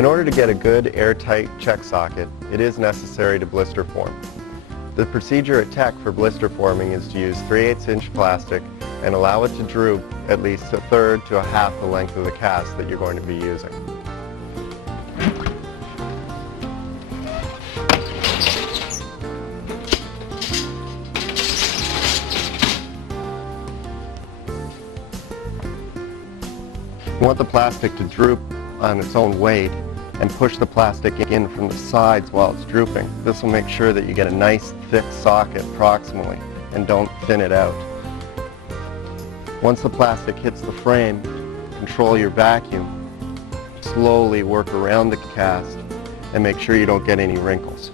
In order to get a good airtight check socket, it is necessary to blister form. The procedure at Tech for blister forming is to use 3/8 inch plastic and allow it to droop at least a third to a half the length of the cast that you're going to be using. You want the plastic to droop on its own weight and push the plastic in from the sides while it's drooping. This will make sure that you get a nice thick socket proximally and don't thin it out. Once the plastic hits the frame, control your vacuum. Slowly work around the cast and make sure you don't get any wrinkles.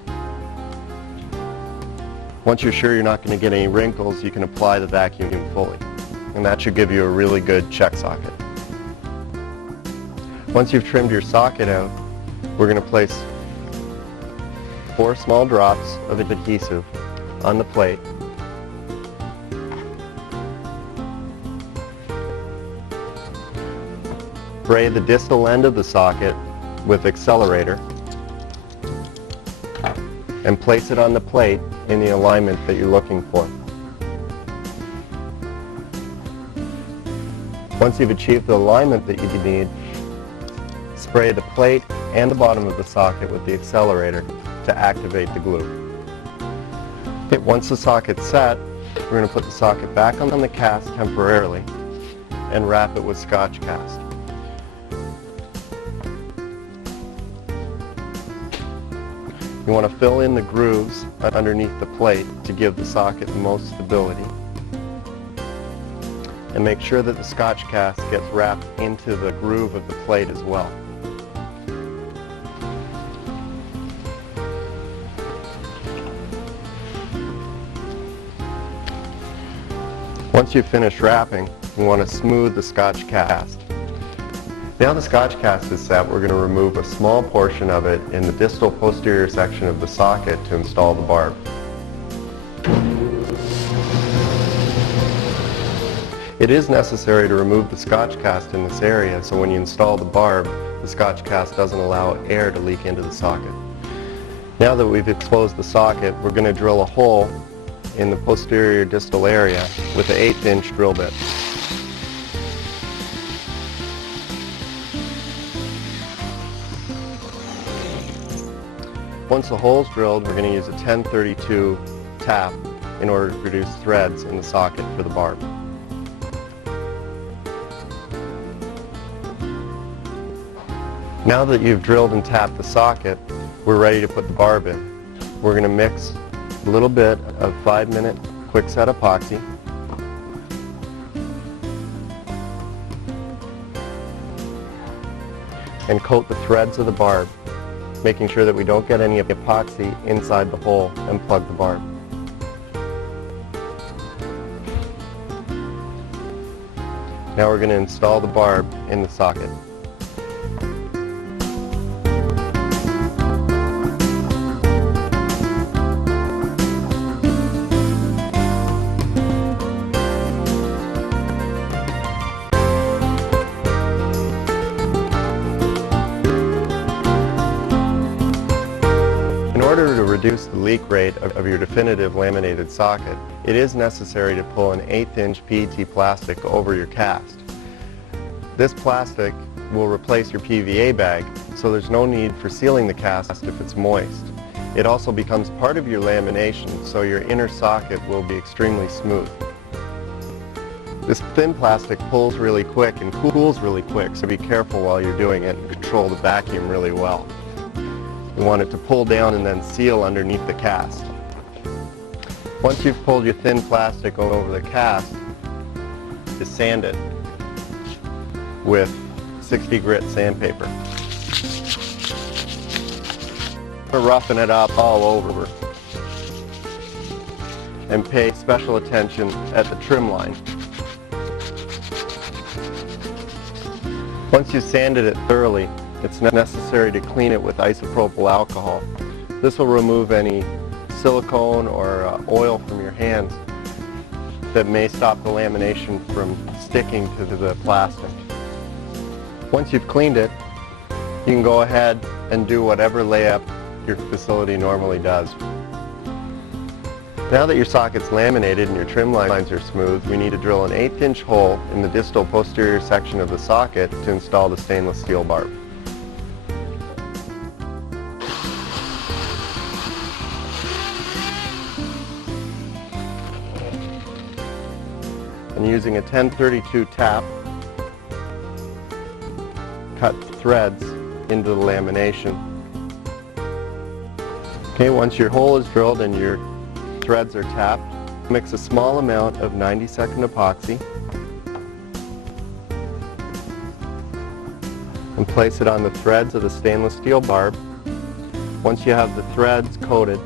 Once you're sure you're not going to get any wrinkles, you can apply the vacuum fully. And that should give you a really good check socket. Once you've trimmed your socket out, we're going to place 4 small drops of adhesive on the plate. Spray the distal end of the socket with accelerator and place it on the plate in the alignment that you're looking for. Once you've achieved the alignment that you need, spray the plate and the bottom of the socket with the accelerator to activate the glue. Okay, once the socket's set, we're going to put the socket back on the cast temporarily and wrap it with Scotch cast. You want to fill in the grooves underneath the plate to give the socket the most stability. And make sure that the Scotch cast gets wrapped into the groove of the plate as well. Once you've finished wrapping, you want to smooth the Scotch cast. Now the Scotch cast is set, we're going to remove a small portion of it in the distal posterior section of the socket to install the barb. It is necessary to remove the Scotch cast in this area, so when you install the barb, the Scotch cast doesn't allow air to leak into the socket. Now that we've exposed the socket, we're going to drill a hole in the posterior distal area with an 1/8 inch drill bit. Once the hole's drilled, we're going to use a 1032 tap in order to produce threads in the socket for the barb. Now that you've drilled and tapped the socket, we're ready to put the barb in. We're going to mix a little bit of 5-minute quickset epoxy. And coat the threads of the barb, making sure that we don't get any of the epoxy inside the hole, and plug the barb. Now we're going to install the barb in the socket. In order to reduce the leak rate of your definitive laminated socket, it is necessary to pull an 1/8 inch PET plastic over your cast. This plastic will replace your PVA bag, so there's no need for sealing the cast if it's moist. It also becomes part of your lamination, so your inner socket will be extremely smooth. This thin plastic pulls really quick and cools really quick, so be careful while you're doing it and control the vacuum really well. You want it to pull down and then seal underneath the cast. Once you've pulled your thin plastic over the cast, you sand it with 60 grit sandpaper. Roughen it up all over and pay special attention at the trim line. Once you've sanded it thoroughly, it's necessary to clean it with isopropyl alcohol. This will remove any silicone or oil from your hands that may stop the lamination from sticking to the plastic. Once you've cleaned it, You can go ahead and do whatever layup your facility normally does. Now that your socket's laminated and your trim lines are smooth, we need to drill an 1/8 inch hole in the distal posterior section of the socket to install the stainless steel barb. And using a 1032 tap, cut threads into the lamination. Okay, once your hole is drilled and your threads are tapped, mix a small amount of 90-second epoxy and place it on the threads of the stainless steel barb. Once you have the threads coated,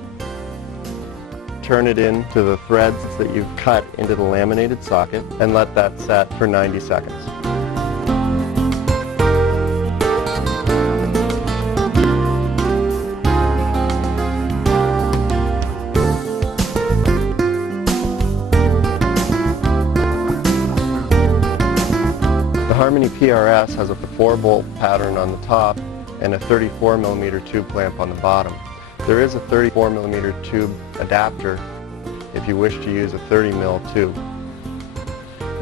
turn it into the threads that you've cut into the laminated socket and let that set for 90 seconds. The Harmony PRS has a 4-bolt pattern on the top and a 34mm tube clamp on the bottom. There is a 34mm tube adapter if you wish to use a 30mm tube.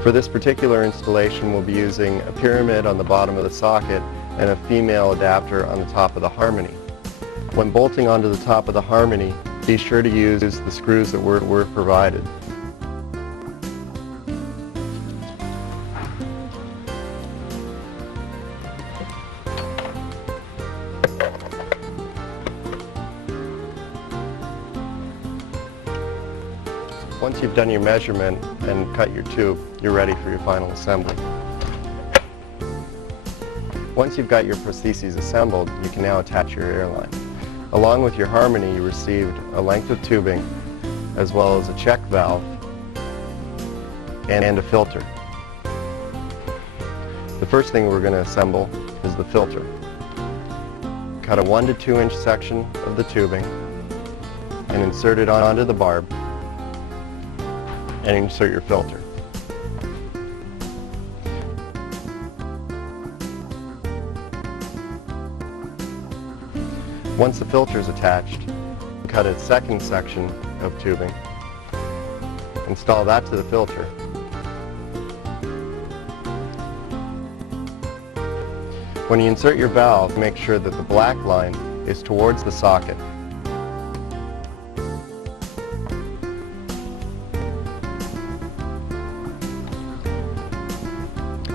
For this particular installation, we'll be using a pyramid on the bottom of the socket and a female adapter on the top of the Harmony. When bolting onto the top of the Harmony, be sure to use the screws that were provided. Once you've done your measurement and cut your tube, you're ready for your final assembly. Once you've got your prostheses assembled, you can now attach your airline. Along with your Harmony, you received a length of tubing, as well as a check valve and a filter. The first thing we're going to assemble is the filter. Cut a 1 to 2 inch section of the tubing and insert it onto the barb and insert your filter. Once the filter is attached, cut a second section of tubing, install that to the filter. When you insert your valve, make sure that the black line is towards the socket.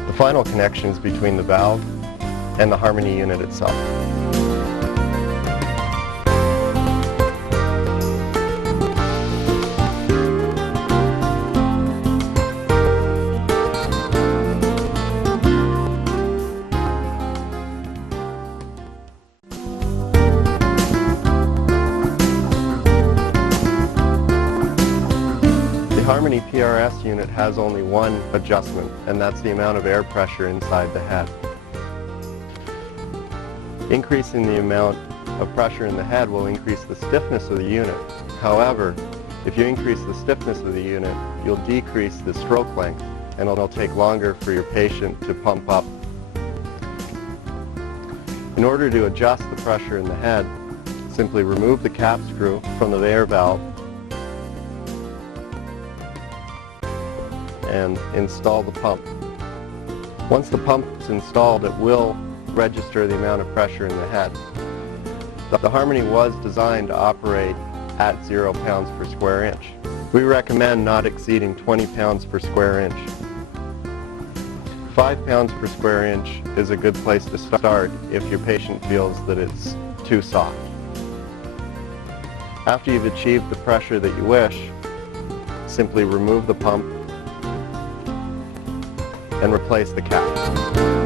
The final connection is between the valve and the Harmony unit itself. The Harmony PRS unit has only one adjustment, and that's the amount of air pressure inside the head. Increasing the amount of pressure in the head will increase the stiffness of the unit. However, if you increase the stiffness of the unit, you'll decrease the stroke length, and it'll take longer for your patient to pump up. In order to adjust the pressure in the head, simply remove the cap screw from the air valve and install the pump. Once the pump is installed, it will register the amount of pressure in the head. The Harmony was designed to operate at 0 pounds per square inch. We recommend not exceeding 20 pounds per square inch. 5 pounds per square inch is a good place to start if your patient feels that it's too soft. After you've achieved the pressure that you wish, simply remove the pump and replace the cap.